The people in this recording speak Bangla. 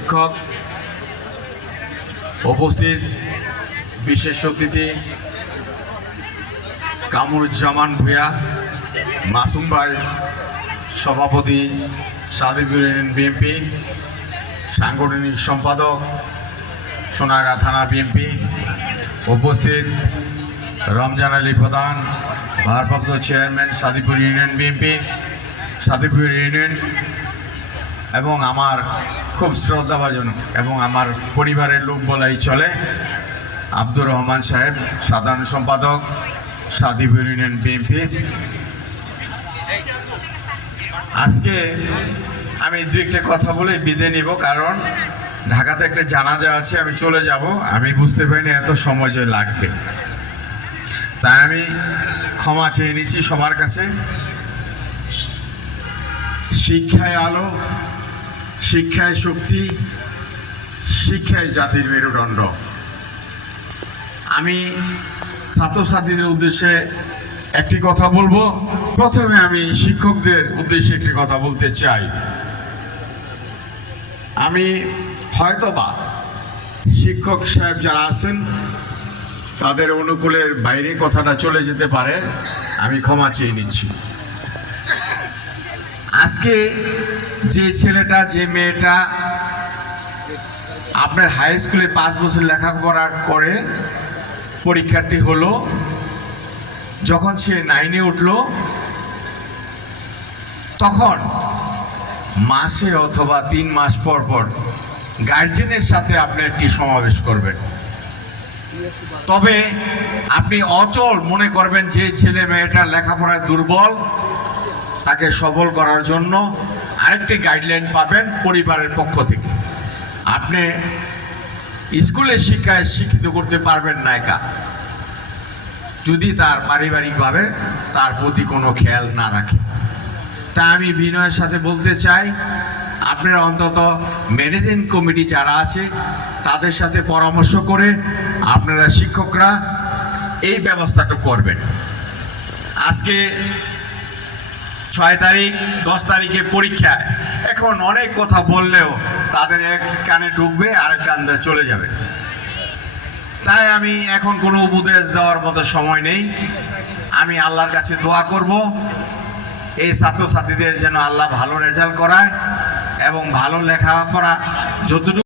শিক্ষক, উপস্থিত বিশেষ অতিথি কামরুজ্জামান ভূঁইয়া, মাসুম ভাই, সভাপতি সাদিপুর ইউনিয়ন বিএনপি, সাংগঠনিক সম্পাদক সোনাগাঁ থানা বিএনপি, উপস্থিত রমজান আলী প্রধান, ভারপ্রাপ্ত chairman Sadipur union BNP, Sadipur union, এবং আমার খুব শ্রদ্ধাভাজন এবং আমার পরিবারের লোক বলাই চলে আব্দুর রহমান সাহেব, সাধারণ সম্পাদক সাদিপুর ইউনিয়ন বিএনপি। আজকে আমি দু একটা কথা বলে বিদায় নিব, কারণ ঢাকাতে একটা জানাজা আছে, আমি চলে যাব। আমি বুঝতে পারিনি এত সময় যে লাগবে, তাই আমি ক্ষমা চেয়ে নিচ্ছি সবার কাছে। শিক্ষায় আলো, শিক্ষায় শক্তি, শিক্ষায় জাতির মেরুদণ্ড। আমি ছাত্রছাত্রীদের উদ্দেশ্যে একটি কথা বলবো। প্রথমে আমি শিক্ষকদের উদ্দেশ্যে একটি কথা বলতে চাই। আমি হয়তোবা শিক্ষক সাহেব যারা আছেন তাদের অনুকূলের বাইরে কথাটা চলে যেতে পারে, আমি ক্ষমা চেয়ে নিচ্ছি। আজকে যে ছেলেটা, যে মেয়েটা আপনার হাই স্কুলে 5 বছর লেখাপড়া করে পরীক্ষার্থী হলো, যখন সে 9-এ উঠলো, তখন মাসে অথবা 3 মাস পর পর গার্জেনের সাথে আপনি একটি সমাবেশ করবেন। তবে আপনি অচল মনে করবেন যে ছেলে মেয়েটা লেখাপড়ায় দুর্বল, তাকে সবল করার জন্য আরেকটি গাইডলাইন পাবেন পরিবারের পক্ষ থেকে। আপনি স্কুলের শিক্ষায় শিক্ষিত করতে পারবেন না একা, যদি তার পারিবারিকভাবে তার প্রতি কোনো খেয়াল না রাখে। তা আমি বিনয়ের সাথে বলতে চাই, আপনারা অন্তত ম্যানেজিং কমিটি যারা আছে তাদের সাথে পরামর্শ করে আপনারা শিক্ষকরা এই ব্যবস্থাটা করবেন। আজকে 6 তারিখ, 10 তারিখে পরীক্ষা। এখন অনেক কথা বললেও তাদের এক কানে ঢুকবে, আরেক কান দিয়ে চলে যাবে। তাই আমি এখন কোনো উপদেশ দেওয়ার মতো সময় নেই। আমি আল্লাহর কাছে দোয়া করব এই ছাত্রছাত্রীদের যেন আল্লাহ ভালো রেজাল্ট করায় এবং ভালো লেখাপড়া যতটুকু